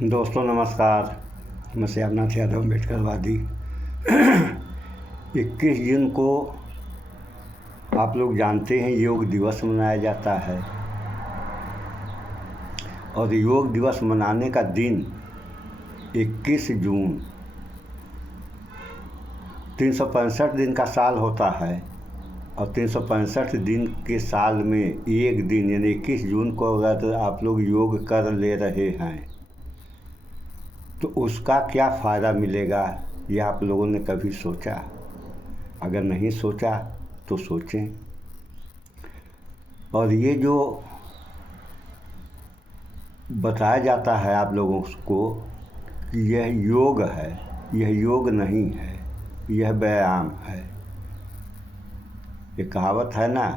दोस्तों नमस्कार। मैं श्यामनाथ यादव अम्बेडकरवादी। 21 जून को आप लोग जानते हैं योग दिवस मनाया जाता है और योग दिवस मनाने का दिन 21 जून 365 दिन का साल होता है और 365 दिन के साल में एक दिन यानी 21 जून को अगर आप लोग योग कर ले रहे हैं तो उसका क्या फ़ायदा मिलेगा, यह आप लोगों ने कभी सोचा? अगर नहीं सोचा तो सोचें। और ये जो बताया जाता है आप लोगों को कि यह योग है, यह योग नहीं है, यह व्यायाम है। ये कहावत है ना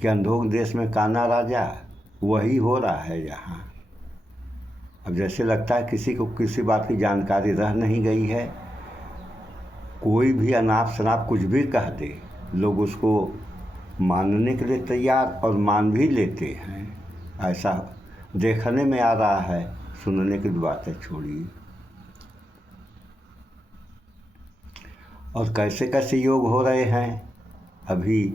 कि अंधों देश में काना राजा, वही हो रहा है यहाँ। अब जैसे लगता है किसी को किसी बात की जानकारी रह नहीं गई है, कोई भी अनाप शनाप कुछ भी कह दे, लोग उसको मानने के लिए तैयार और मान भी लेते हैं। ऐसा देखने में आ रहा है, सुनने की बातें छोड़िए। और कैसे कैसे योग हो रहे हैं अभी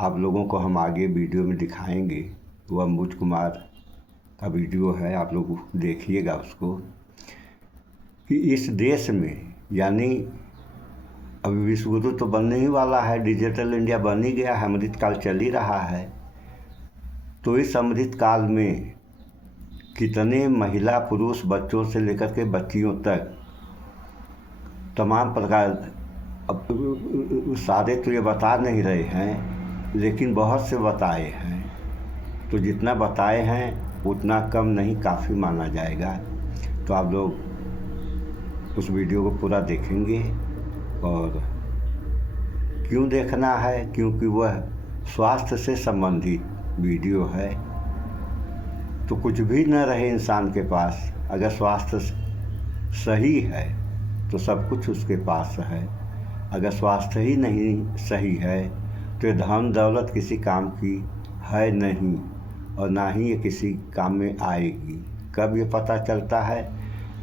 आप लोगों को हम आगे वीडियो में दिखाएंगे। वो अंबुज कुमार का वीडियो है, आप लोग देखिएगा उसको। कि इस देश में यानी अभी विश्व गुरु तो बनने ही वाला है, डिजिटल इंडिया बन ही गया है, अमृत काल चल ही रहा है। तो इस अमृत काल में कितने महिला पुरुष बच्चों से लेकर के बच्चियों तक तमाम प्रकार, अब सारे तो ये बता नहीं रहे हैं लेकिन बहुत से बताए हैं। तो जितना बताए हैं उतना कम नहीं, काफ़ी माना जाएगा। तो आप लोग उस वीडियो को पूरा देखेंगे। और क्यों देखना है? क्योंकि वह स्वास्थ्य से संबंधित वीडियो है। तो कुछ भी न रहे इंसान के पास, अगर स्वास्थ्य सही है तो सब कुछ उसके पास है। अगर स्वास्थ्य ही नहीं सही है तो ये धन दौलत किसी काम की है नहीं और ना ही ये किसी काम में आएगी। कब ये पता चलता है?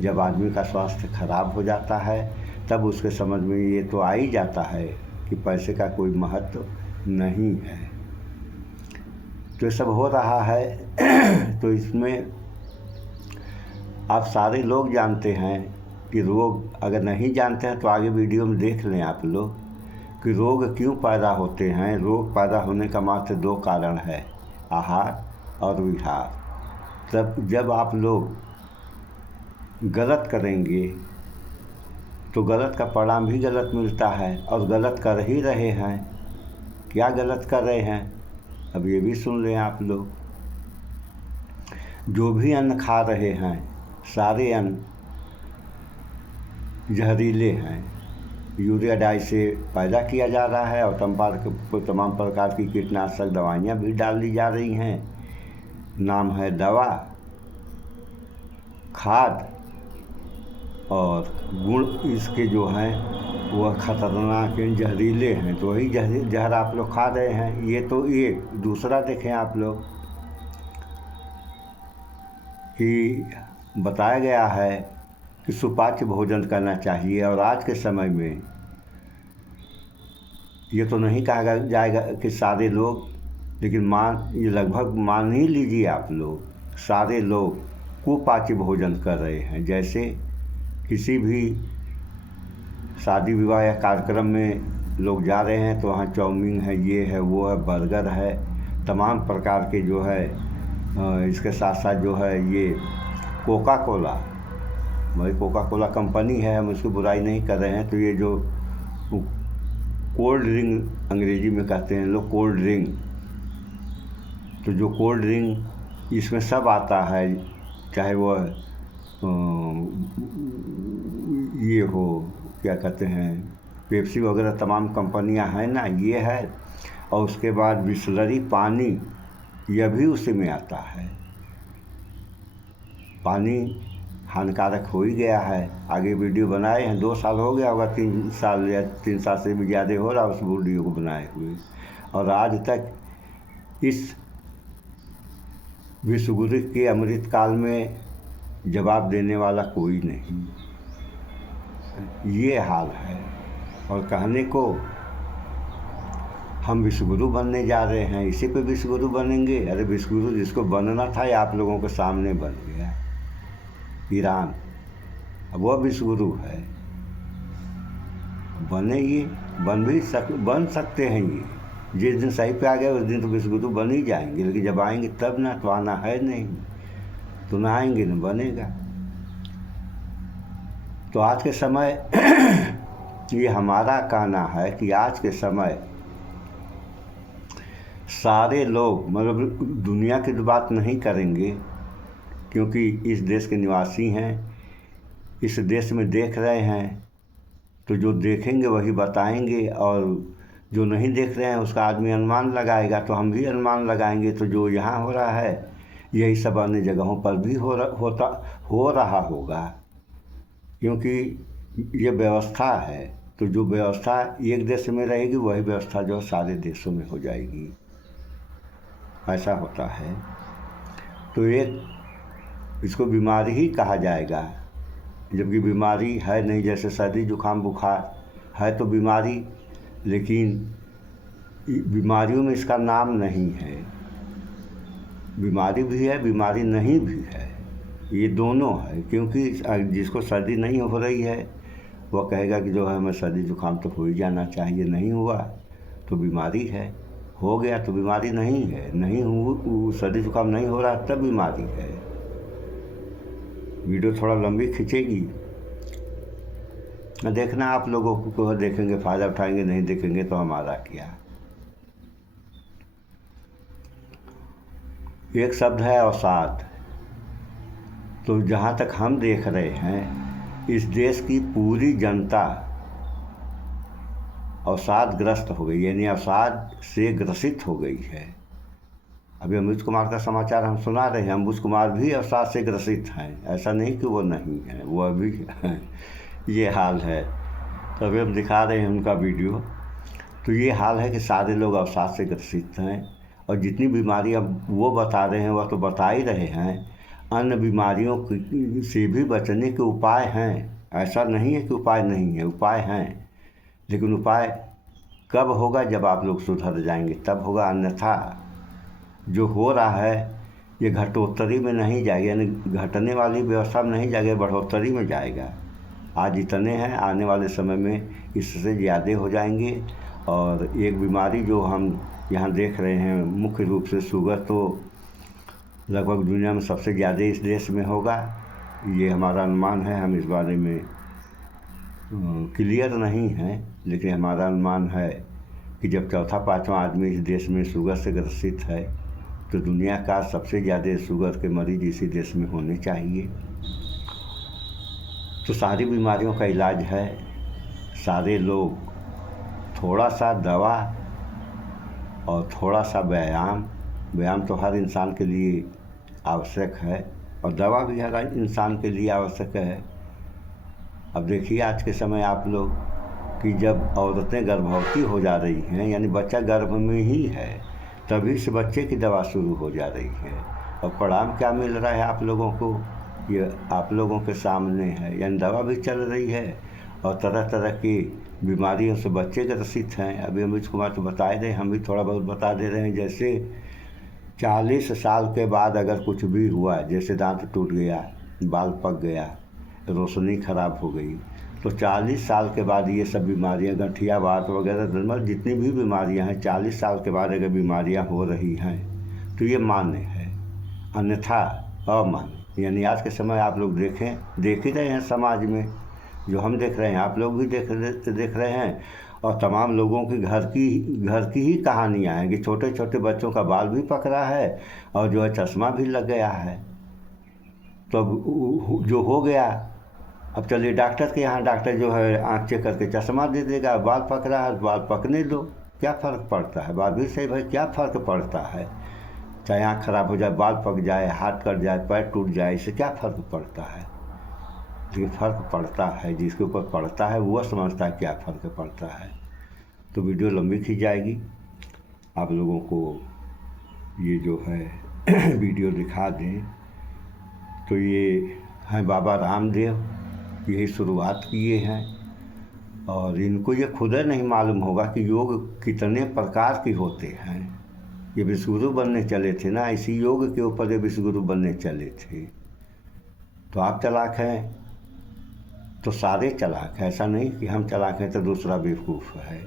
जब आदमी का स्वास्थ्य खराब हो जाता है, तब उसके समझ में ये तो आ ही जाता है कि पैसे का कोई महत्व नहीं है। तो ये सब हो रहा है। तो इसमें आप सारे लोग जानते हैं कि रोग, अगर नहीं जानते हैं तो आगे वीडियो में देख लें आप लोग कि रोग क्यों पैदा होते हैं। रोग पैदा होने का मात्र 2 कारण है, आहार और विहार। तब जब आप लोग गलत करेंगे तो गलत का परिणाम भी गलत मिलता है और गलत कर ही रहे हैं। क्या गलत कर रहे हैं अब ये भी सुन लें आप लोग। जो भी अन्न खा रहे हैं सारे अन्न जहरीले हैं। यूरिया डाई से पैदा किया जा रहा है और तमाम प्रकार की कीटनाशक दवाइयाँ भी डाल दी जा रही हैं। नाम है दवा, खाद और गुण इसके जो हैं वह खतरनाक जहरीले हैं। तो वही जहर आप लोग खा रहे हैं। ये तो एक दूसरा देखें आप लोग कि बताया गया है कि सुपाच्य भोजन करना चाहिए। और आज के समय में ये तो नहीं कहा जाएगा कि सारे लोग, लेकिन ये लगभग मान ही लीजिए आप लोग, सारे लोग कुपाच्य भोजन कर रहे हैं। जैसे किसी भी शादी विवाह या कार्यक्रम में लोग जा रहे हैं तो वहाँ चाउमीन है, ये है, वो है, बर्गर है, तमाम प्रकार के जो है। इसके साथ साथ जो है ये कोका कोला, हमारी कोका कोला कंपनी है, हम उसकी बुराई नहीं कर रहे हैं। तो ये जो कोल्ड ड्रिंक अंग्रेजी में कहते हैं लोग, कोल्ड ड्रिंक, तो जो कोल्ड ड्रिंक इसमें सब आता है, चाहे वो ये हो, क्या कहते हैं, पेप्सी वगैरह तमाम कंपनियां हैं ना, ये है। और उसके बाद बिसलरी पानी, यह भी उसी में आता है। पानी हानिकारक हो ही गया है। आगे वीडियो बनाए हैं, 2 साल हो गया होगा, 3 साल या 3 साल से भी ज़्यादा हो रहा उस वीडियो को बनाए हुए। और आज तक इस विश्व गुरु के अमृत काल में जवाब देने वाला कोई नहीं। ये हाल है। और कहने को हम विश्वगुरु बनने जा रहे हैं, इसी पे विश्वगुरु बनेंगे। अरे विश्वगुरु जिसको बनना था ये आप लोगों के सामने बन गया, ईरान। अब वह विश्वगुरु है। बने ये बन सकते हैं ये। जिस दिन सही पे आ गए उस दिन तो विश्वगुरु बन ही जाएंगे, लेकिन जब आएंगे तब ना, तो आना है नहीं, तो ना आएंगे न बनेगा। तो आज के समय ये हमारा कहना है कि आज के समय सारे लोग, मतलब दुनिया की तो बात नहीं करेंगे क्योंकि इस देश के निवासी हैं, इस देश में देख रहे हैं, तो जो देखेंगे वही बताएंगे, और जो नहीं देख रहे हैं उसका आदमी अनुमान लगाएगा, तो हम भी अनुमान लगाएंगे। तो जो यहाँ हो रहा है यही सब अन्य जगहों पर भी हो रहा होगा, क्योंकि ये व्यवस्था है। तो जो व्यवस्था एक देश में रहेगी वही व्यवस्था जो सारे देशों में हो जाएगी, ऐसा होता है। तो एक इसको बीमारी ही कहा जाएगा, जबकि बीमारी है नहीं। जैसे सर्दी जुकाम बुखार है तो बीमारी, लेकिन बीमारियों में इसका नाम नहीं है। बीमारी भी है, बीमारी नहीं भी है, ये दोनों है। क्योंकि जिसको सर्दी नहीं हो रही है वह कहेगा कि जो है हमें सर्दी जुकाम तो हो ही जाना चाहिए, नहीं हुआ तो बीमारी है, हो गया तो बीमारी नहीं है, नहीं हुआ सर्दी जुकाम नहीं हो रहा तब बीमारी है। वीडियो थोड़ा लंबी खींचेगी, देखना आप लोगों को, देखेंगे फ़ायदा उठाएंगे, नहीं देखेंगे तो हमारा क्या। एक शब्द है अवसाद। तो जहाँ तक हम देख रहे हैं इस देश की पूरी जनता अवसादग्रस्त हो गई, यानी अवसाद से ग्रसित हो गई है। अभी अमृत कुमार का समाचार हम सुना रहे हैं, अमृत कुमार भी अवसाद से ग्रसित हैं, ऐसा नहीं कि वो नहीं है, वो अभी ये हाल है। तो अभी हम दिखा रहे हैं उनका वीडियो। तो ये हाल है कि सारे लोग अवसाद से ग्रसित हैं, और जितनी बीमारियां वो बता रहे हैं वह तो बता ही रहे हैं। अन्य बीमारियों से भी बचने के उपाय हैं, ऐसा नहीं है कि उपाय नहीं है, उपाय हैं। लेकिन उपाय कब होगा, जब आप लोग सुधर जाएंगे तब होगा। अन्यथा जो हो रहा है ये घटोत्तरी में नहीं जाएगा, यानी घटने वाली व्यवस्था में नहीं जाएगा, बढ़ोत्तरी में जाएगा। आज इतने हैं, आने वाले समय में इससे ज़्यादा हो जाएंगे। और एक बीमारी जो हम यहाँ देख रहे हैं मुख्य रूप से शुगर, तो लगभग दुनिया में सबसे ज़्यादा इस देश में होगा, ये हमारा अनुमान है। हम इस बारे में क्लियर नहीं है, लेकिन हमारा अनुमान है कि जब चौथा पाँचवा आदमी इस देश में शुगर से ग्रसित है तो दुनिया का सबसे ज़्यादा शुगर के मरीज इसी देश में होने चाहिए। तो सारी बीमारियों का इलाज है, सारे लोग थोड़ा सा दवा और थोड़ा सा व्यायाम तो हर इंसान के लिए आवश्यक है, और दवा भी हर इंसान के लिए आवश्यक है। अब देखिए आज के समय आप लोग कि जब औरतें गर्भवती हो जा रही हैं, यानी बच्चा गर्भ में ही है, तभी से बच्चे की दवा शुरू हो जा रही है। और परिणाम क्या मिल रहा है आप लोगों को, ये आप लोगों के सामने है। यानी दवा भी चल रही है और तरह तरह की बीमारियों से बच्चे ग्रसित हैं। अभी अमृत कुमार तो बताए रहे, हम भी थोड़ा बहुत बता दे रहे हैं। जैसे 40 साल के बाद अगर कुछ भी हुआ, जैसे दांत टूट गया, बाल पक गया, रोशनी खराब हो गई, तो 40 साल के बाद ये सब बीमारियां, गठिया वात वगैरह, मतलब जितनी भी बीमारियां हैं 40 साल के बाद अगर बीमारियां हो रही हैं तो ये मान्य है, अन्यथा अमान्य। यानी आज के समय आप लोग देख ही रहे हैं समाज में, जो हम देख रहे हैं आप लोग भी देख रहे हैं। और तमाम लोगों के घर की ही कहानियाँ हैं कि छोटे छोटे बच्चों का बाल भी पक रहा है और जो है चश्मा भी लग गया है। तो अब जो हो गया, अब चलिए डॉक्टर के यहाँ, डॉक्टर जो है आँख चेक करके चश्मा दे देगा। बाल पक रहा है, बाल पकने दो, क्या फ़र्क पड़ता है। बात भी सही भाई, क्या फ़र्क पड़ता है, चाहे आँख खराब हो जाए, बाल पक जाए, हाथ कट जाए, पैर टूट जाए, इससे क्या फ़र्क पड़ता है। लेकिन फ़र्क पड़ता है, जिसके ऊपर पड़ता है वह समझता है क्या फ़र्क पड़ता है। तो वीडियो लंबी खींच जाएगी, आप लोगों को ये जो है वीडियो दिखा दें तो ये हैं बाबा रामदेव, यही शुरुआत किए हैं। और इनको ये खुद नहीं मालूम होगा कि योग कितने प्रकार के होते हैं। ये विश्वगुरु बनने चले थे ना, इसी योग के ऊपर ये विश्वगुरु बनने चले थे। तो आप चालाक हैं तो सारे चालाक हैं, ऐसा नहीं कि हम चालाक हैं तो दूसरा बेवकूफ़ है।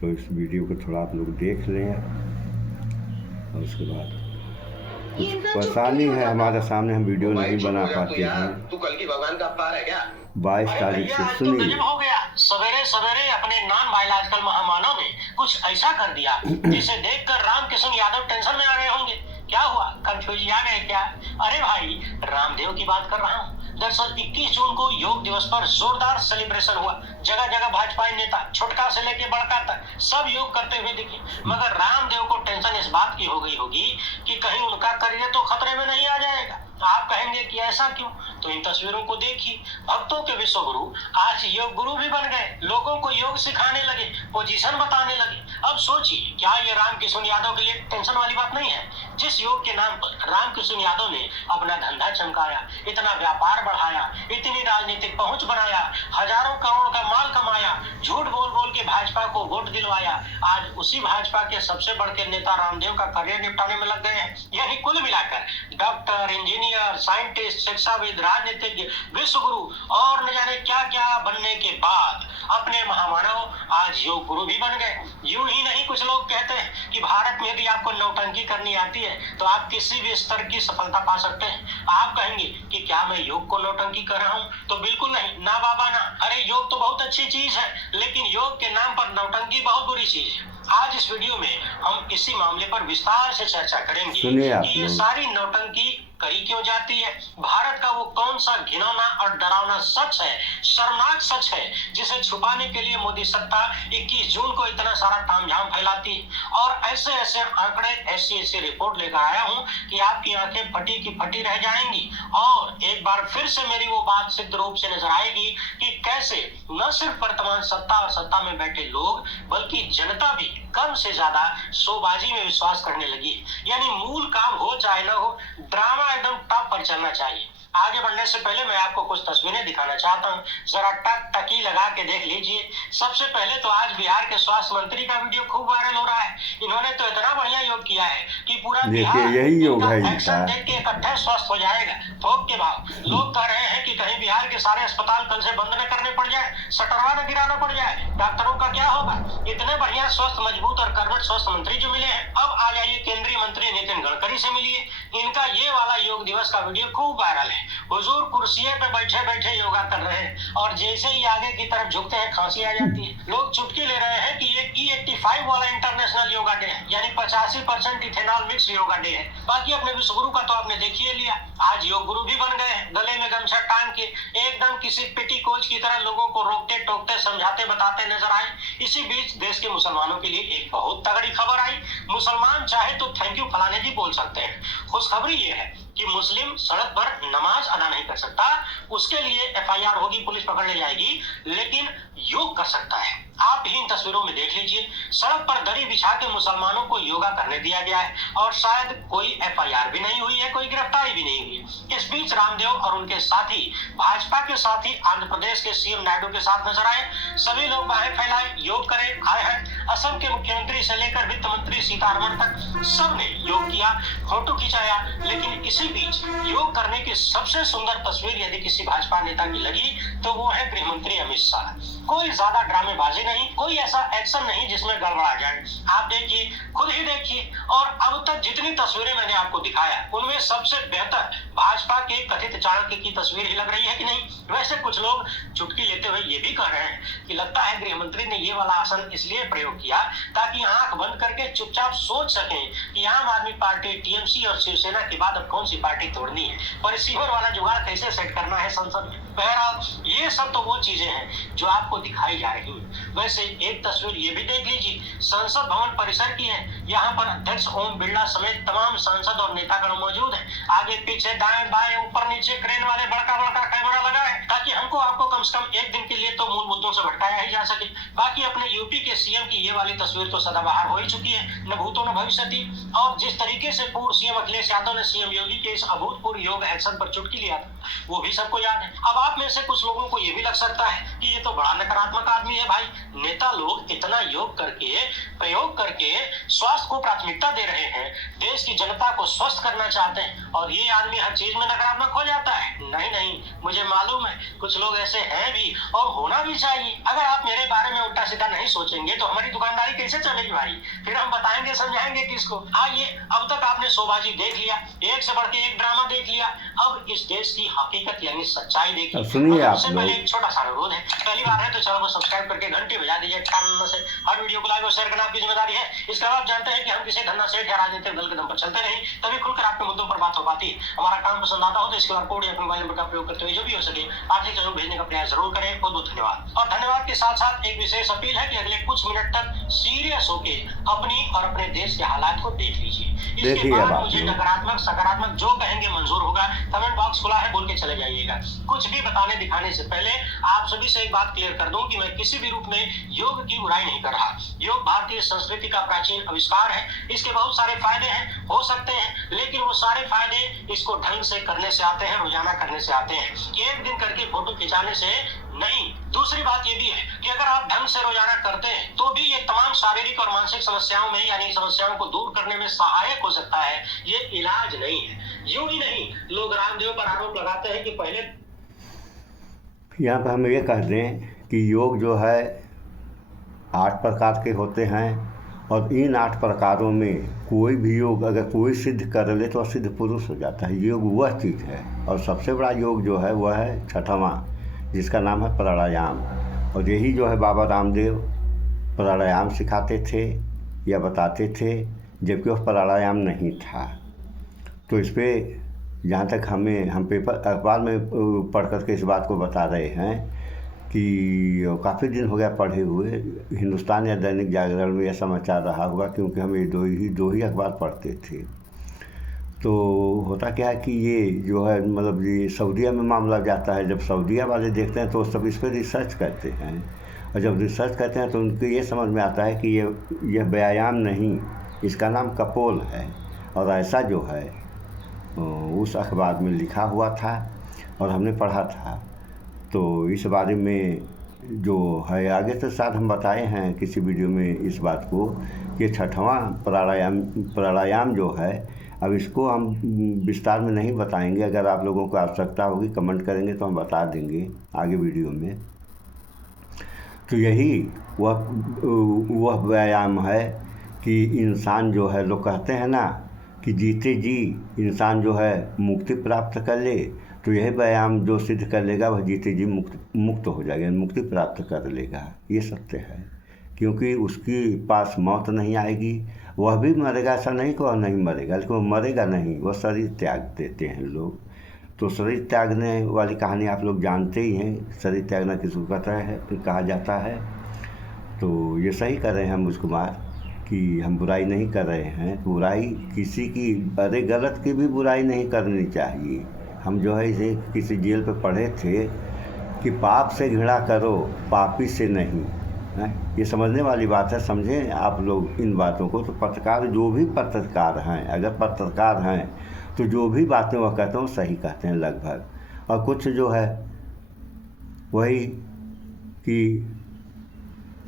तो इस वीडियो को थोड़ा आप लोग देख लें और उसके बाद कुछ परेशानी है हमारे सामने, हम वीडियो नहीं बना पाते हैं। तू कल की भगवान का अवतार है क्या? 22 तारीख से सुनिए। हो गया सवेरे सवेरे अपने नॉन बायोलॉजिकल महामानव ने कुछ ऐसा कर दिया जिसे देखकर रामकिशन यादव टेंशन में आ गए होंगे। क्या हुआ, कंफ्यूज आ गए क्या? अरे भाई, रामदेव की बात कर रहा हूँ। दरअसल 21 जून को योग दिवस पर जोरदार सेलिब्रेशन हुआ। जगह जगह भाजपा नेता छोटका से लेके बड़का तक सब योग करते हुए दिखे। मगर रामदेव को टेंशन इस बात की हो गई होगी कि कहीं उनका करियर तो खतरे में नहीं आ जाएगा। आप कहेंगे कि ऐसा क्यों? तो इन तस्वीरों को देखिए। भक्तों के विश्व गुरु आज योग गुरु भी बन गए, लोगों को योग सिखाने लगे, पोजीशन बताने लगे। अब सोचिए, क्या ये रामकिशन यादव के लिए टेंशन वाली बात नहीं है? जिस योग के नाम पर रामकिशन यादव ने अपना धंधा चमकाया, इतना व्यापार बढ़ाया, इतनी राजनीतिक पहुंच बनाया, हजारों करोड़ का माल कमाया, झूठ बोल बोल के भाजपा को वोट दिलवाया, आज उसी भाजपा के सबसे बड़ के नेता रामदेव का करियर निपटाने में लग गए हैं। यानी कुल मिलाकर डॉक्टर, इंजीनियर, साइंटिस्ट, शिक्षाविद, राजनीतिज्ञ, विश्व गुरु और न जाने क्या क्या बनने के बाद अपने महामानव आज योग गुरु भी बन गए। यूं ही नहीं, कुछ लोग कहते हैं कि भारत में यदि आपको नौटंकी करनी आती है तो आप किसी भी स्तर की सफलता पा सकते हैं। आप कहेंगे कि क्या मैं योग को नौटंकी कर रहा हूं? तो बिल्कुल नहीं, ना बाबा ना। अरे योग तो बहुत अच्छी चीज है, लेकिन योग के नाम पर नौटंकी बहुत बुरी चीज है। आज इस वीडियो में हम इसी मामले पर विस्तार से चर्चा करेंगे कि ये सारी नौटंकी करी क्यों जाती है। भारत का वो कौन सा घिनौना और डरावना सच है, शर्मनाक सच है, जिसे छुपाने के लिए मोदी सत्ता 21 जून को इतना सारा तामझाम फैलाती है। और ऐसे ऐसे आंकड़े, ऐसी रिपोर्ट लेकर आया हूं कि आपकी आंखें फटी की फटी रह जाएंगी। और एक बार फिर से मेरी वो बात सिद्ध रूप से नजर आएगी कि कैसे न सिर्फ वर्तमान सत्ता और सत्ता में बैठे लोग बल्कि जनता भी कम से ज्यादा शोबाजी में विश्वास करने लगी। यानी मूल काम हो चाहे न हो, ड्रामा एकदम टॉप पर चलना चाहिए। आगे बढ़ने से पहले मैं आपको कुछ तस्वीरें दिखाना चाहता हूं, जरा टकी लगा के देख लीजिए। सबसे पहले तो आज बिहार के स्वास्थ्य मंत्री का वीडियो खूब वायरल हो रहा है। इन्होंने तो इतना बढ़िया योग किया है कि पूरा बिहार यही योग है एक्शन देख के इकट्ठे स्वस्थ हो जाएगा। थोक के भाव लोग कह रहे हैं कि कहीं बिहार के सारे अस्पताल कल से बंद न करने पड़ जाए, शटरवा न गिराना पड़ जाए, डॉक्टरों का क्या होगा? इतने बढ़िया स्वस्थ, मजबूत और कर्मठ स्वास्थ्य मंत्री जो मिले हैं। अब आ जाइए केंद्रीय मंत्री नितिन गडकरी से मिलिए। इनका ये वाला योग दिवस का वीडियो खूब वायरल है। हुजूर कुर्सी पे बैठे बैठे योगा कर रहे हैं और जैसे ही आगे की तरफ झुकते हैं खांसी आ जाती है। लोग चुटकी ले रहे हैं कि ये E85 वाला इंटरनेशनल योगा डे है, यानी 85% इथेनॉल मिक्स योगा डे है। बाकी अपने विश्व गुरु का तो आपने देखिए लिया, आज योग गुरु भी बन गए हैं। गले में गमछा टांग के एकदम किसी पिटी कोच की तरह लोगों को रोकते टोकते समझाते बताते नजर आए। इसी बीच देश के मुसलमानों के लिए एक बहुत तगड़ी खबर आई। मुसलमान चाहे तो थैंक यू फलाने जी बोल सकते हैं। खुशखबरी ये है कि मुस्लिम सड़क पर नमाज अदा नहीं कर सकता, उसके लिए FIR होगी, पुलिस पकड़ने जाएगी, लेकिन योग कर सकता है। आप ही इन तस्वीरों में देख लीजिए, सड़क पर दरी बिछा के मुसलमानों को योगा करने दिया गया है और शायद कोई FIR भी नहीं हुई है, कोई गिरफ्तारी भी नहीं हुई है। इस बीच रामदेव और उनके साथी, भाजपा के साथी आंध्र प्रदेश के CM नायडू के साथ नजर आए। सभी लोग बाहें फैलाए, योग करें आए हैं। असम के मुख्यमंत्री से लेकर वित्त मंत्री सीतारमण तक सबने योग किया, फोटो खिंचाया। लेकिन इसी बीच योग करने की सबसे सुंदर तस्वीर यदि किसी भाजपा नेता की लगी तो वो है गृह मंत्री अमित शाह। कोई ज्यादा ड्रामेबाजी नहीं, कोई ऐसा एक्शन नहीं जिसमें गड़बड़ा जाए। आप देखिए, खुद ही देखिए। और अब तक जितनी तस्वीरें मैंने आपको दिखाया उनमें सबसे बेहतर भाजपा के कथित चाणक्य की तस्वीर ही लग रही है कि नहीं? वैसे कुछ लोग चुटकी लेते हुए ये भी कह रहे हैं कि लगता है गृह मंत्री ने ये वाला आसन इसलिए प्रयोग किया ताकि आंख बंद करके चुपचाप सोच सकें कि आम आदमी पार्टी, TMC और शिवसेना के बाद अब कौन सी पार्टी तोड़नी है, पर रिसीवर वाला जुगाड़ कैसे सेट करना है संसद में। बहरहाल ये सब तो वो चीजें हैं जो आपको दिखाई जा रही हैं। वैसे एक तस्वीर ये भी देख लीजिए, संसद भवन परिसर की है। यहाँ पर अध्यक्ष ओम बिरला समेत तमाम सांसद और नेतागण मौजूद हैं। आगे पीछे दाएं बाएं ऊपर नीचे क्रेन वाले बड़का बड़का कैमरा लगा है, ताकि हमको आपको कम से कम एक दिन के लिए तो मूल मुद्दों से भटकाया ही जा सके। बाकी अपने यूपी के सीएम की ये वाली तस्वीर तो सदाबहार हो ही चुकी है, न भूतो न भविष्यति। और जिस तरीके से पूर्व सीएम अखिलेश यादव ने सीएम योगी के इस अभूतपूर्व योग एक्शन पर चुटकी लिया था, वो भी सबको याद है। अब आप में से कुछ लोगों को ये भी लग सकता है कि ये तो बड़ा नकारात्मक आदमी है। भाई, नेता लोग इतना योग करके, प्रयोग करके स्वास्थ्य को प्राथमिकता दे रहे हैं, देश की जनता को स्वस्थ करना चाहते हैं, और ये आदमी हर चीज में नकारात्मक हो जाता है। नहीं नहीं, मुझे मालूम है कुछ लोग ऐसे हैं भी, और होना भी चाहिए। अगर आप मेरे बारे में उल्टा सीधा नहीं सोचेंगे तो हमारी दुकानदारी कैसे चलेगी भाई? फिर हम बताएंगे समझाएंगे किसको? हाँ, ये अब तक आपने शोबाजी देख लिया, एक से बढ़ के एक ड्रामा देख लिया, अब इस देश की हकीकत यानी सच्चाई देखिए। सुनिए आप उससे पहले एक छोटा सा अनुरोध है, पहली बार है तो चैनल को सब्सक्राइब करके घंटी बजा दीजिए। टान से हर वीडियो को लाइक और शेयर करना आपकी जिम्मेदारी है। इसके अलावा आप जानते हैं कि हम किसी धन्ना सेठ या राजनीतिक दल के दम पर चलते नहीं, तभी खुलकर आपके मुद्दों पर बात हो पाती है। हमारा काम पसंद आता हो तो इसके कोड या मोबाइल नंबर का प्रयोग करते हुए जो भी हो सके आर्थिक सहयोग भेजने का प्रयास जरूर करें। बहुत बहुत धन्यवाद। और धन्यवाद के साथ साथ एक विशेष अपील है कि अगले कुछ मिनट तक सीरियस होके अपनी और अपने देश के हालात को देख लीजिए। इसके बाद मुझे नकारात्मक सकारात्मक जो कहेंगे मंजूर होगा। कमेंट बॉक्स खुला है, बोल के चले जाइएगा। कुछ भी बताने दिखाने से पहले आप सभी से एक बात क्लियर कर दूं कि मैं किसी भी रूप में योग की बुराई नहीं कर रहा। योग भारतीय संस्कृति का प्राचीन आविष्कार है, इसके बहुत सारे फायदे हैं, हो सकते हैं, लेकिन वो सारे फायदे इसको ढंग से करने से आते हैं, रोजाना करने से आते हैं, एक दिन करके फोटो खिंचाने से नहीं। दूसरी बात ये भी है कि अगर आप ढंग से रोजाना करते हैं तो भी ये तमाम शारीरिक और मानसिक समस्याओं में यानी समस्याओं को दूर करने में सहायक हो सकता है। ये इलाज नहीं है। यूं ही नहीं, लोग रामदेव पर आरोप लगाते हैं कि पहले, यहाँ पर हम ये कह दें कि योग जो है 8 प्रकार के होते हैं, और इन 8 प्रकारों में कोई भी योग अगर कोई सिद्ध कर ले तो सिद्ध पुरुष हो जाता है। योग वह चीज़ है, और सबसे बड़ा योग जो है वह है 6वां, जिसका नाम है प्राणायाम। और यही जो है बाबा रामदेव प्राणायाम सिखाते थे या बताते थे, जबकि वह प्राणायाम नहीं था। तो इस पर जहाँ तक हम पेपर अखबार में पढ़ कर के इस बात को बता रहे हैं कि काफ़ी दिन हो गया पढ़े हुए, हिंदुस्तान या दैनिक जागरण में यह समाचार रहा होगा, क्योंकि हम ये दो ही अखबार पढ़ते थे। तो होता क्या है कि ये जो है मतलब ये सऊदीया में मामला जाता है। जब सऊदीया वाले देखते हैं तो सब इस पर रिसर्च करते हैं, और जब रिसर्च करते हैं तो उनको ये समझ में आता है कि यह व्यायाम नहीं, इसका नाम कपोल है। और ऐसा जो है उस अखबार में लिखा हुआ था और हमने पढ़ा था। तो इस बारे में जो है आगे तो शायद हम बताए हैं किसी वीडियो में इस बात को कि 6वां प्राणायाम जो है, अब इसको हम विस्तार में नहीं बताएंगे। अगर आप लोगों को आवश्यकता होगी कमेंट करेंगे तो हम बता देंगे आगे वीडियो में। तो यही वह व्यायाम है कि इंसान जो है, लोग कहते हैं ना कि जीते जी इंसान जो है मुक्ति प्राप्त कर ले, तो यह व्यायाम जो सिद्ध कर लेगा वह जीते जी मुक्त हो जाएगा, मुक्ति प्राप्त कर लेगा। ये सत्य है, क्योंकि उसके पास मौत नहीं आएगी। वह भी मरेगा, ऐसा नहीं कि वह नहीं मरेगा, लेकिन वह मरेगा नहीं, वह शरीर त्याग देते हैं लोग। तो शरीर त्यागने वाली कहानी आप लोग जानते ही हैं, शरीर त्यागना किसको कहता है, कहा जाता है। तो ये सही कर रहे हैं मुझ कुमार कि हम बुराई नहीं कर रहे हैं। बुराई किसी की, अरे गलत की भी बुराई नहीं करनी चाहिए। हम जो है इसे किसी जेल पे पढ़े थे कि पाप से घृणा करो, पापी से नहीं है। ये समझने वाली बात है, समझें आप लोग इन बातों को। तो पत्रकार, जो भी पत्रकार हैं, अगर पत्रकार हैं तो जो भी बातें वह कहते हैं वो सही कहते हैं लगभग। और कुछ जो है वही कि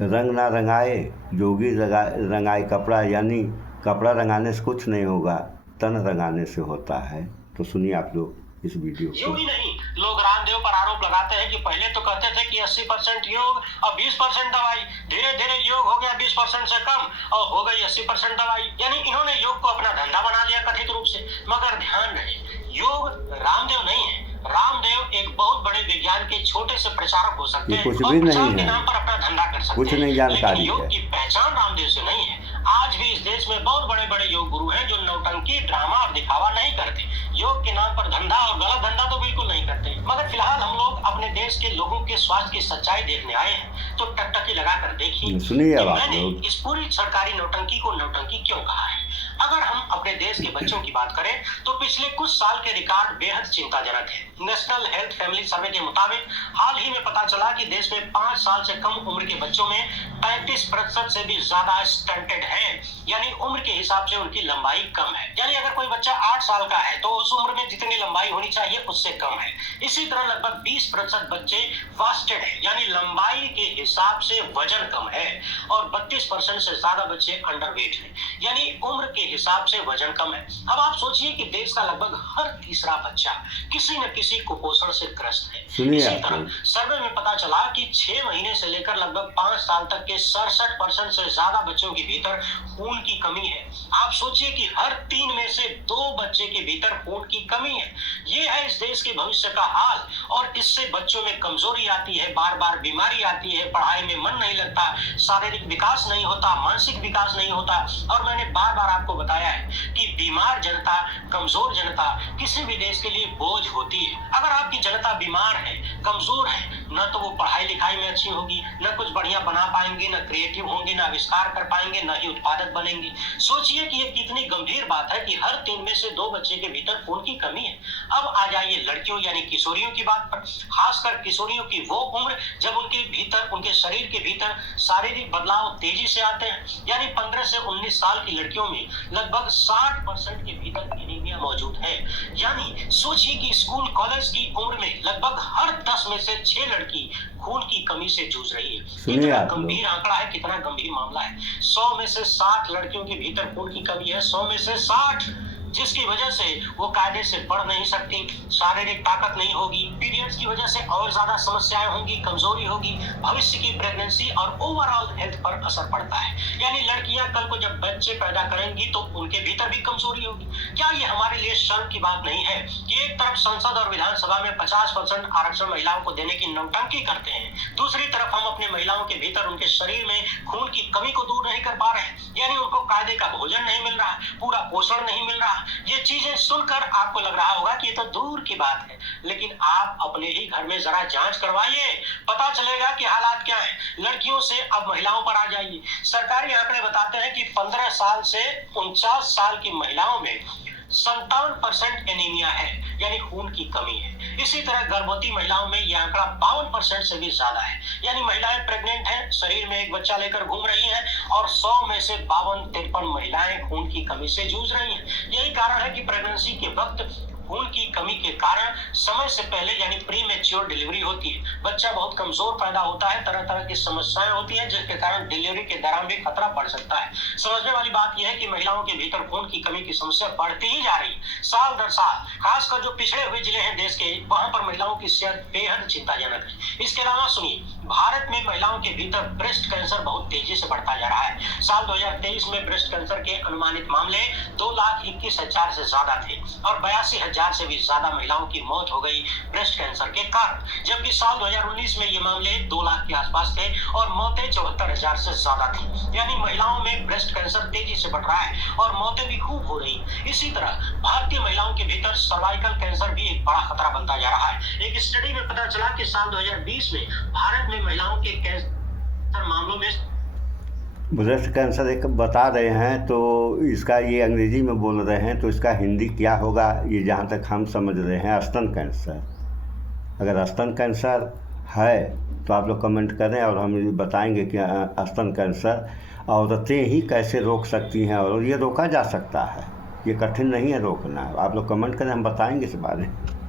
रंग ना रंगाए जोगी रंगाए कपड़ा, यानी कपड़ा रंगाने से कुछ नहीं होगा, तन रंगाने से होता है। तो सुनिए आप लोग इस वीडियो को। यूं ही नहीं, लोग रामदेव पर आरोप लगाते हैं कि पहले तो कहते थे कि 80% योग और 20% दवाई, धीरे धीरे योग हो गया 20% से कम और हो गई 80% दवाई, यानी इन्होंने योग को अपना धंधा बना लिया कथित रूप से। मगर ध्यान रहे, योग रामदेव नहीं है। रामदेव एक बहुत बड़े विज्ञान के छोटे से प्रचारक हो सकते हैं और प्रचार के नाम पर अपना धंधा कर सकते हैं, लेकिन योग की पहचान रामदेव से नहीं है। आज भी इस देश में बहुत बड़े बड़े योग गुरु हैं जो नौटंकी, ड्रामा और दिखावा नहीं करते। योग के नाम पर धंधा और गलत धंधा तो बिल्कुल नहीं करते। मगर फिलहाल हम लोग अपने देश के लोगों के स्वास्थ्य की सच्चाई देखने आए हैं तो टकटकी लगाकर देखिए सुनिए कि अब आप मैंने लोग। इस पूरी सरकारी नौटंकी को नौटंकी क्यों कहा है। अगर हम अपने देश के बच्चों की बात करें तो पिछले कुछ साल के रिकॉर्ड बेहद चिंताजनक है। नेशनल हेल्थ फैमिली सर्वे के मुताबिक हाल ही में पता चला कि देश में 5 साल से कम उम्र के बच्चों में 35% से भी ज्यादा स्टंटेड है, यानी उम्र के हिसाब से उनकी लंबाई कम है। यानी अगर कोई बच्चा 8 साल का है तो उस उम्र में जितनी लंबाई होनी चाहिए उससे कम है। इसी तरह लगभग 20% बच्चे वास्टेड है, यानी लंबाई के हिसाब से वजन कम है, और 32% से ज्यादा बच्चे अंडरवेट है, यानी उम्र के हिसाब से वजन कम है। अब आप सोचिए कि देश का लगभग हर तीसरा बच्चा किसी न किसी कुपोषण से ग्रस्त है। सुनिए इसी आप तरह लोग। सर्वे में पता चला कि 6 महीने से लेकर लगभग 5 साल तक के 67% से ज्यादा बच्चों के भीतर खून की कमी है। आप सोचिए कि हर 3 में से 2 बच्चे के भीतर खून की कमी है। ये है इस देश के भविष्य का हाल, और इससे बच्चों में कमजोरी आती है, बार बार बीमारी आती है, पढ़ाई में मन नहीं लगता, शारीरिक विकास नहीं होता, मानसिक विकास नहीं होता। और मैंने बार बार आपको बताया है कि बीमार जनता, कमजोर जनता किसी भी देश के लिए बोझ होती है। अगर आपकी जनता बीमार है, कमजोर है, न तो वो पढ़ाई लिखाई में अच्छी होगी, न कुछ बढ़िया बना पाएंगे, न क्रिएटिव होंगे, न आविष्कार कर पाएंगे, न ही उत्पादक बनेंगे। सोचिए कि ये कितनी गंभीर बात है कि हर 3 में से 2 बच्चे के भीतर खून की कमी है। अब आ जाइए लड़कियों यानी किशोरियों की बात पर। खासकर किशोरियों की वो उम्र जब उनके भीतर, उनके शरीर के भीतर शारीरिक बदलाव तेजी से आते हैं, यानी 15 से 19 साल की लड़कियों में लगभग 60% के भीतर एनीमिया मौजूद है। यानी सोचिए कि स्कूल कॉलेज की उम्र में लगभग हर 10 में से 6 लड़की खून की कमी से जूझ रही है। सुनिए कितना आप लोग। गंभीर आंकड़ा है, कितना गंभीर मामला है। 100 में से 60 लड़कियों के भीतर खून की कमी है, 100 में से 60, जिसकी वजह से वो कायदे से पढ़ नहीं सकती, शारीरिक ताकत नहीं होगी, पीरियड्स की वजह से और ज्यादा समस्याएं होंगी, कमजोरी होगी, भविष्य की प्रेगनेंसी और ओवरऑल हेल्थ पर असर पड़ता है। यानी लड़कियां कल को जब बच्चे पैदा करेंगी तो उनके भीतर भी कमजोरी होगी। क्या ये हमारे लिए शर्म की बात नहीं है कि एक तरफ संसद और विधानसभा में 50% आरक्षण महिलाओं को देने की नौटंकी करते हैं, दूसरी तरफ हम अपने महिलाओं के भीतर उनके शरीर में खून की कमी को दूर नहीं कर पा रहे हैं, यानी उनको कायदे का भोजन नहीं मिल रहा, पूरा पोषण नहीं मिल रहा। ये चीजें सुनकर आपको लग रहा होगा कि ये तो दूर की बात है, लेकिन आप अपने ही घर में जरा जांच करवाइए, पता चलेगा कि हालात क्या है। लड़कियों से अब महिलाओं पर आ जाइए। सरकारी आंकड़े बताते हैं कि 15 साल से 49 साल की महिलाओं में 57% एनीमिया है, यानी खून की कमी है। इसी तरह गर्भवती महिलाओं में यह आंकड़ा 52% से भी ज्यादा है, यानी महिलाएं प्रेग्नेंट हैं, शरीर में एक बच्चा लेकर घूम रही हैं, और 100 में से 52-53 महिलाएं खून की कमी से जूझ रही हैं। यही कारण है कि प्रेगनेंसी के वक्त खून की कमी के कारण समय से पहले यानी प्री मैच्योर डिलीवरी होती है, बच्चा बहुत कमजोर पैदा होता है, तरह तरह की समस्याएं होती हैं, जिसके कारण डिलीवरी के दौरान भी खतरा बढ़ सकता है। समझने वाली बात यह है कि महिलाओं के भीतर खून की कमी की समस्या बढ़ती ही जा रही है साल दर साल। खासकर जो पिछड़े हुए जिले हैं देश के, वहां पर महिलाओं की सेहत बेहद चिंताजनक है। इसके अलावा सुनिए, भारत में महिलाओं के भीतर ब्रेस्ट कैंसर बहुत तेजी से बढ़ता जा रहा है। साल 2023 में ब्रेस्ट कैंसर के अनुमानित मामले 2,21,000 से ज्यादा थे, और 82,000 से भी ज्यादा महिलाओं की मौत हो गई ब्रेस्ट कैंसर के कारण, जबकि साल 2019 में ये मामले 2 लाख के आसपास थे और मौतें 74,000 से ज्यादा थी। यानी महिलाओं में ब्रेस्ट कैंसर तेजी से बढ़ रहा है और मौतें भी खूब हो रही। इसी तरह भारतीय महिलाओं के भीतर सर्वाइकल कैंसर भी एक बड़ा खतरा बनता जा रहा है। एक स्टडी में पता चला कि साल 2020 में भारत में महिलाओं के कैंसर मामलों में ब्रेस्ट कैंसर एक बता रहे हैं, तो इसका ये अंग्रेजी में बोल रहे हैं, तो इसका हिंदी क्या होगा ये जहाँ तक हम समझ रहे हैं स्तन कैंसर। अगर स्तन कैंसर है तो आप लोग कमेंट करें और हम ये बताएंगे कि स्तन कैंसर औरतें ही कैसे रोक सकती हैं, और ये रोका जा सकता है, ये कठिन नहीं है रोकना। आप लोग कमेंट करें, हम बताएंगे इस बारे में।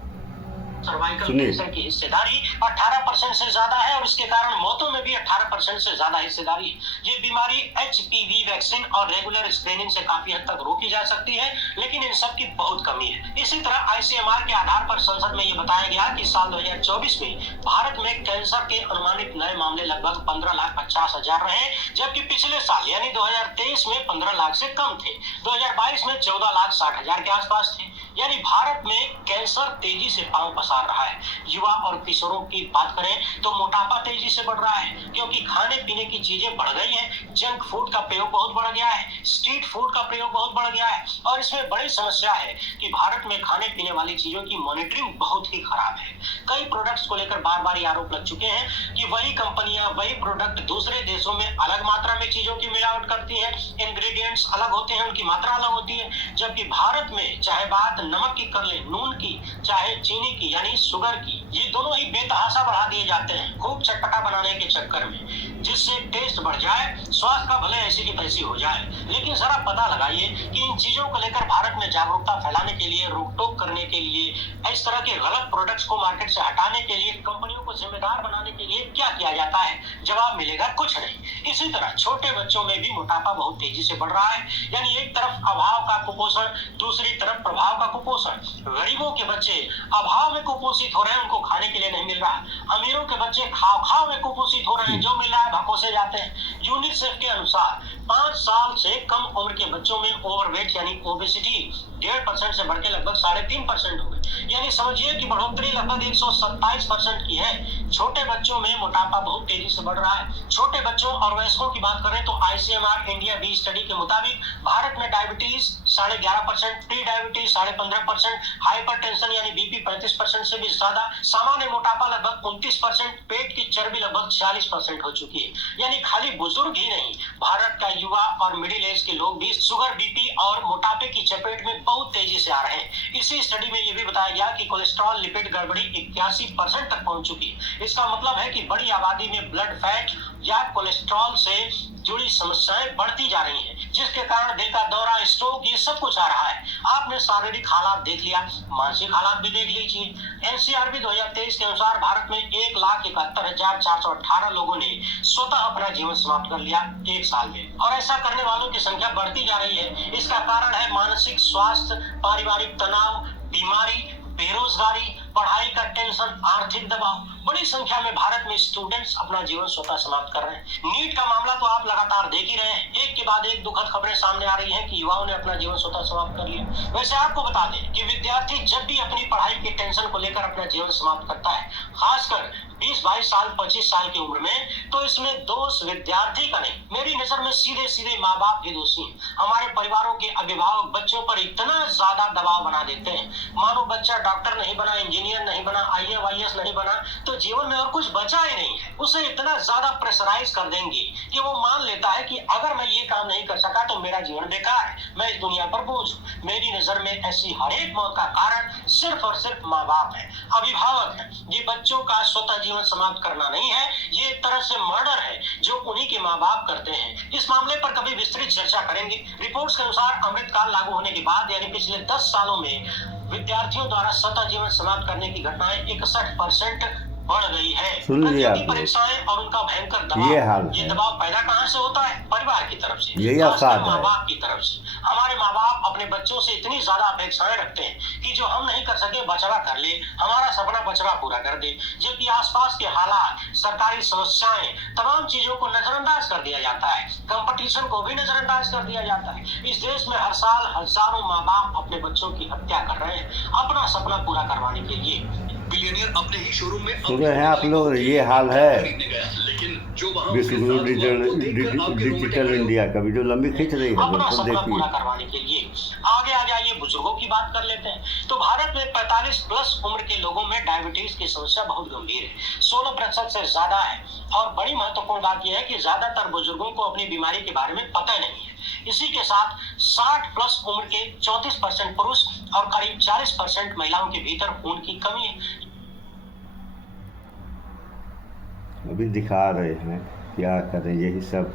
सर्वाइकल कैंसर की हिस्सेदारी 18% से ज्यादा है, और इसके कारण मौतों में भी 18% से ज्यादा हिस्सेदारी है। ये बीमारी HPV वैक्सीन और रेगुलर स्क्रीनिंग से काफी हद तक रोकी जा सकती है, लेकिन इन सब की बहुत कमी है। इसी तरह ICMR के आधार पर संसद में ये बताया गया कि साल 2024 में भारत में कैंसर के अनुमानित नए मामले लगभग 15,50,000 रहे, जबकि पिछले साल यानी 2023 में 15 लाख से कम थे। 2022 में 14,60,000 के आसपास थे। यानी भारत में कैंसर तेजी से पांव पसार रहा है। युवा और किशोरों की बात करें तो मोटापा तेजी से बढ़ रहा है, क्योंकि खाने पीने की चीजें बढ़ गई हैं। जंक फूड का प्रयोग बहुत बढ़ गया है, स्ट्रीट फूड का प्रयोग बहुत बढ़ गया है, और इसमें बड़ी समस्या है कि भारत में खाने पीने वाली चीजों की मॉनिटरिंग बहुत ही खराब है। कई प्रोडक्ट्स को लेकर बार बार आरोप लग चुके हैं कि वही कंपनियां वही प्रोडक्ट दूसरे देशों में अलग मात्रा में चीजों की मिलावट करती हैं, इंग्रेडिएंट्स अलग होते हैं, उनकी मात्रा अलग होती है, जबकि भारत में चाहे बात नमक की कर ले, नून की, चाहे चीनी की यानी शुगर की, ये दोनों ही बेतहाशा बढ़ा दिए जाते हैं खूब चटपटा बनाने के चक्कर में, जिससे टेस्ट बढ़ जाए, स्वास्थ्य का भले ऐसी की तैसी हो जाए। लेकिन जरा पता लगाइए कि इन चीजों को लेकर भारत में जागरूकता फैलाने के लिए, रोक टोक करने के लिए, इस तरह के गलत प्रोडक्ट्स को मार्केट से हटाने के लिए, कंपनियों को जिम्मेदार बनाने के लिए क्या किया जाता है? जवाब मिलेगा कुछ नहीं। इसी तरह छोटे बच्चों में भी मोटापा बहुत तेजी से बढ़ रहा है, यानी एक तरफ अभाव का कुपोषण, दूसरी तरफ प्रभाव का कुपोषण। गरीबों के बच्चे अभाव में कुपोषित हो रहे हैं, उनको खाने के लिए नहीं मिल रहा। अमीरों के बच्चे खाव खाव में कुपोषित हो रहे हैं, जो मिल रहा है भकोसे जाते हैं। यूनिसेफ के अनुसार 5 साल से कम उम्र के बच्चों में ओवरवेट यानी ओबेसिटी 1.5% से बढ़ के लगभग 3.5% हो गई, यानी समझिए कि बढ़ोतरी लगभग 127% की है। छोटे बच्चों में मोटापा बहुत तेजी से बढ़ रहा है। छोटे बच्चों और वयस्कों की बात करें तो ICMR इंडिया बी स्टडी के मुताबिक भारत में डायबिटीज 11.5%, प्री डायबिटीज 15.5%, हाइपरटेंशन यानी बीपी 35% से भी ज्यादा, सामान्य मोटापा लगभग 29%, पेट की चर्बी लगभग 46% हो चुकी है। यानी खाली बुजुर्ग ही नहीं, भारत का युवा और मिडिल एज के लोग भी शुगर, बीपी और मोटापे की चपेट में बहुत तेजी से आ रहे हैं। इसी स्टडी में यह भी बताया गया कि कोलेस्ट्रॉल लिपिड गड़बड़ी 81% तक पहुंच चुकी है। इसका मतलब है कि बड़ी आबादी में ब्लड फैट या कोलेस्ट्रॉल से जुड़ी समस्याएं बढ़ती जा रही हैं, जिसके कारण दिल का दौरा, स्ट्रोक, ये सब कुछ आ रहा है। आपने शारीरिक हालात देख लिया, मानसिक हालात भी देख लीजिए। एनसीआरबी 2023 के अनुसार भारत में 1,71,418 लोगों ने स्वतः अपना जीवन समाप्त कर लिया एक साल में, और ऐसा करने वालों की संख्या बढ़ती जा रही है। इसका कारण है मानसिक स्वास्थ्य, पारिवारिक तनाव, बीमारी, बेरोजगारी, पढ़ाई का टेंशन, आर्थिक दबाव। बड़ी संख्या में भारत में स्टूडेंट्स अपना जीवन स्वतः समाप्त कर रहे हैं। नीट का मामला तो आप लगातार देख ही रहे हैं, एक के बाद एक दुखद खबरें सामने आ रही हैं कि युवाओं ने अपना जीवन स्वतः समाप्त कर लिया। वैसे आपको बता दें कि विद्यार्थी जब भी अपनी पढ़ाई की टेंशन को लेकर अपना जीवन समाप्त करता है, खासकर 20-22 साल, 25 साल की उम्र में, तो इसमें दोष विद्यार्थी का नहीं, मेरी नजर में सीधे सीधे माँ बाप ही दोषी हैं। हमारे परिवारों के अभिभावक बच्चों पर इतना ज्यादा दबाव बना देते हैं, मानो बच्चा डॉक्टर नहीं बना, इंजीनियर नहीं बना, IAS नहीं बना तो जीवन में और कुछ बचा ही नहीं है। उसे इतना ज्यादा प्रेशराइज कर देंगे कि वो मान लेता है कि अगर मैं ये काम नहीं कर सका तो मेरा जीवन बेकार है, मैं इस दुनिया पर बोझ हूं। मेरी नजर में ऐसी हर एक मौत का कारण सिर्फ और सिर्फ माँ बाप है, अभिभावक है। ये बच्चों का स्वतः जीवन समाप्त करना नहीं है, ये एक तरह से मर्डर है जो उन्हीं के माँ बाप करते हैं। इस मामले पर कभी विस्तृत चर्चा करेंगे। रिपोर्ट्स के अनुसार अमृतकाल लागू होने के बाद यानी पिछले 10 सालों में विद्यार्थियों द्वारा स्वतः जीवन समाप्त करने की घटनाएं 61% बढ़ गई है। परीक्षाएं और उनका भयंकर दबाव, ये दबाव पैदा कहां से होता है? परिवार की तरफ से, माँ बाप की तरफ से। हमारे माँ बाप अपने बच्चों से इतनी ज्यादा अपेक्षाएं रखते हैं कि जो हम नहीं कर सके बचवा कर ले, हमारा सपना बचवा पूरा कर दे, जबकि आसपास के हालात, सरकारी समस्याएं, तमाम चीजों को नजरअंदाज कर दिया जाता है, कंपटीशन को भी नजरअंदाज कर दिया जाता है। इस देश में हर साल हजारों माँ बाप अपने बच्चों की हत्या कर रहे हैं अपना सपना पूरा करवाने के लिए। बिलियनियर अपने ही शोरूम में सुन रहे हैं आप लोग, ये हाल है लेकिन जो वहां डिजिटल इंडिया का वीडियो लंबी खींच रही है, अपना सपना पूरा करवाने के लिए। आगे आ जाइए, बुजुर्गों की बात कर लेते हैं। तो भारत में 45 प्लस उम्र के लोगों में डायबिटीज की समस्या बहुत गंभीर है, 16% से ज्यादा है। और बड़ी महत्वपूर्ण बात यह है कि ज्यादातर बुजुर्गों को अपनी बीमारी के बारे में पता नहीं है। इसी के साथ 60 प्लस उम्र के 34% पुरुष और करीब 40% महिलाओं के भीतर खून की कमी है। अभी दिखा रहे हैं, क्या करें, यही सब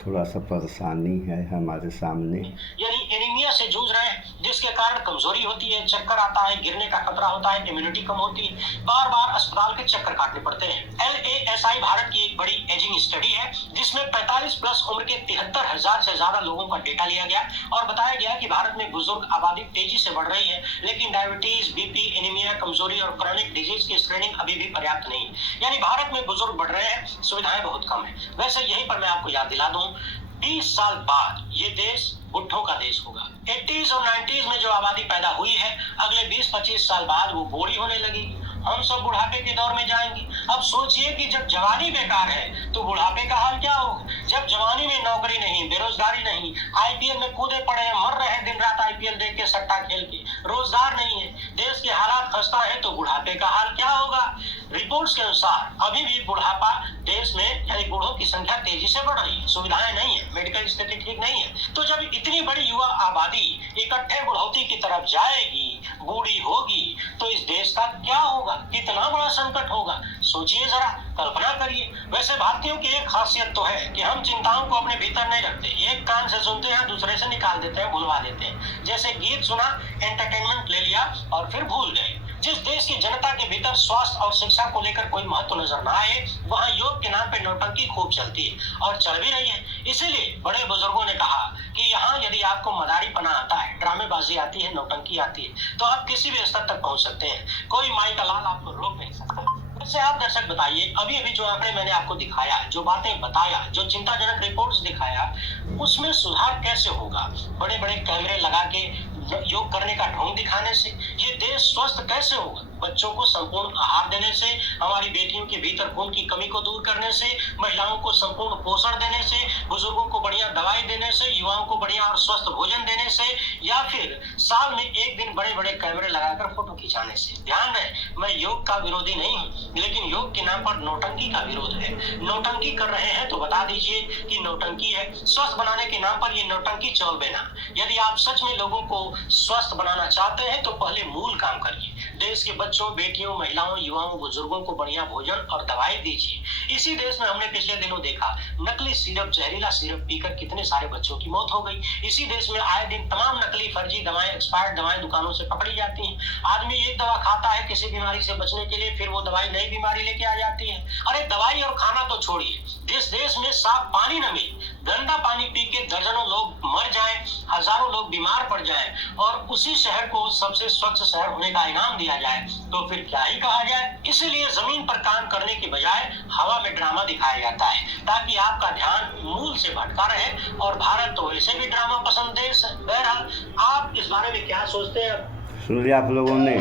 थोड़ा सा परेशानी है हमारे सामने। यानी एनीमिया से जूझ रहे हैं, जिसके कारण कमजोरी होती है, चक्कर आता है, गिरने का खतरा होता है, इम्यूनिटी कम होती है, बार बार अस्पताल के चक्कर काटने पड़ते हैं। LASI भारत की एक बड़ी एजिंग स्टडी है जिसमें 45 प्लस उम्र के 73,000 से ज्यादा लोगों का डेटा लिया गया और बताया गया कि भारत में बुजुर्ग आबादी तेजी से बढ़ रही है, लेकिन डायबिटीज, बीपी, एनीमिया, कमजोरी और क्रॉनिक डिजीज की स्क्रीनिंग अभी भी पर्याप्त नहीं है। यानी भारत में बुजुर्ग बढ़ रहे हैं, सुविधाएं बहुत कम है। वैसे यहीं पर मैं आपको याद दिला दूं, 20 साल बाद ये देश बुढ़ों का देश होगा। 80s और 90s में जो आबादी पैदा हुई है, अगले 20-25 साल बाद वो बूढ़ी होने लगी। हम सब बुढ़ापे के दौर में जाएंगे। अब सोचिए कि जब जवानी बेकार है तो बुढ़ापे का हाल क्या होगा। जब जवानी में नौकरी नहीं, बेरोजगारी नहीं, आईपीएल में कूदे पड़े हैं, मर रहे हैं दिन रात आईपीएल देख के, सट्टा खेल के, रोजगार नहीं है, देश के हालात खस्ता है, तो बुढ़ापे का हाल क्या होगा। रिपोर्ट्स के अनुसार अभी भी बुढ़ापा देश में यानी बूढ़ों की संख्या तेजी से बढ़ रही है, सुविधाएं नहीं है, मेडिकल स्थिति ठीक नहीं है। तो जब इतनी बड़ी युवा आबादी इकट्ठे बुढ़ौती की तरफ जाएगी, बूढ़ी होगी, तो इस देश का क्या होगा, कितना बड़ा संकट होगा, सोचिए जरा, कल्पना करिए। वैसे भारतीयों की एक खासियत तो है कि हम चिंताओं को अपने भीतर नहीं रखते, एक कान से सुनते हैं, दूसरे से निकाल देते हैं, भुलवा देते हैं। जैसे गीत सुना, एंटरटेनमेंट ले लिया और फिर भूल गए। जिस देश की जनता के भीतर स्वास्थ्य और शिक्षा को लेकर कोई महत्व नजर न आए, वहां योग के नाम पे नौटंकी खूब चलती है और चल भी रही है। इसीलिए बड़े बुजुर्गों ने कहा कि यहाँ यदि आपको मदारीपना आता है, ड्रामेबाजी आती है, नौटंकी आती है, तो आप किसी भी स्तर तक पहुंच सकते हैं, कोई माई का लाल आपको रोक नहीं सकता। वैसे आप दर्शक बताइए, अभी अभी जो आंकड़े मैंने आपको दिखाया, जो बातें बताया, जो चिंताजनक रिपोर्ट्स दिखाया, उसमें सुधार कैसे होगा। बड़े बड़े कैमरे लगा के योग करने का ढोंग दिखाने से ये देश स्वस्थ कैसे होगा। बच्चों को संपूर्ण आहार देने से, हमारी बेटियों के भीतर खून की कमी को दूर करने से, महिलाओं को संपूर्ण पोषण देने से, बुजुर्गों को बढ़िया दवाई देने से, युवाओं को बढ़िया और स्वस्थ भोजन देने से, या फिर साल में एक दिन बड़े बड़े कैमरे लगाकर फोटो खिंचाने से। ध्यान रहे, मैं योग का विरोधी नहीं हूँ, लेकिन योग के नाम पर नौटंकी का विरोध है। नौटंकी कर रहे हैं तो बता दीजिए कि नौटंकी है। स्वस्थ बनाने के नाम पर ये नौटंकी चल देना। यदि आप सच में लोगों को स्वस्थ बनाना चाहते हैं तो पहले मूल काम करिए। देश के बच्चों, बेटियों, महिलाओं, युवाओं, बुजुर्गों को बढ़िया भोजन और दवाई दीजिए। इसी देश में हमने पिछले दिनों देखा, नकली सिरप, जहरीला सिरप पीकर कितने सारे बच्चों की मौत हो गई। इसी देश में आए दिन तमाम नकली, फर्जी दवाएं, एक्सपायर्ड दवाएं दुकानों से पकड़ी जाती हैं। आदमी एक दवा खाता है किसी बीमारी से बचने के लिए, फिर वो दवाई नई बीमारी लेके आ जाती है। अरे दवाई और खाना तो छोड़िए, जिस देश में साफ पानी न मिले, गंदा पानी पी के दर्जनों लोग मर जाएं, हजारों लोग बीमार पड़ जाएं, और उसी शहर को सबसे स्वच्छ शहर होने का इनाम दिया जाए, तो फिर क्या ही कहा जाए। इसीलिए जमीन पर काम करने के बजाय हवा में ड्रामा दिखाया जाता है, ताकि आपका ध्यान मूल से भटका रहे। और भारत तो वैसे भी ड्रामा पसंद देश है। बहरहाल, आप इस बारे में क्या सोचते हैं? सुन लिया आप लोगों ने,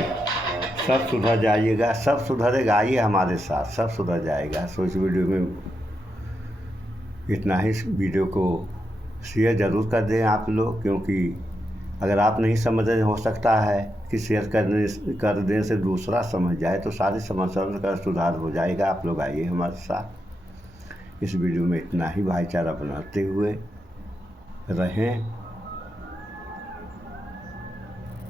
सब सुधर जाइएगा, सब सुधरेगा, आइए हमारे साथ, सब सुधर जाएगा। सो इस वीडियो में इतना ही। वीडियो को शेयर ज़रूर कर दें आप लोग, क्योंकि अगर आप नहीं समझ रहे, हो सकता है कि शेयर कर देने से दूसरा समझ जाए, तो सारी समस्याओं का सुधार हो जाएगा। आप लोग आइए हमारे साथ। इस वीडियो में इतना ही। भाईचारा बनाते हुए रहें,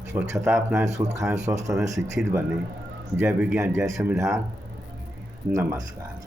स्वच्छता अपनाएं, शुद्ध खाएं, स्वस्थ रहें, शिक्षित बने। जय विज्ञान, जय संविधान। नमस्कार।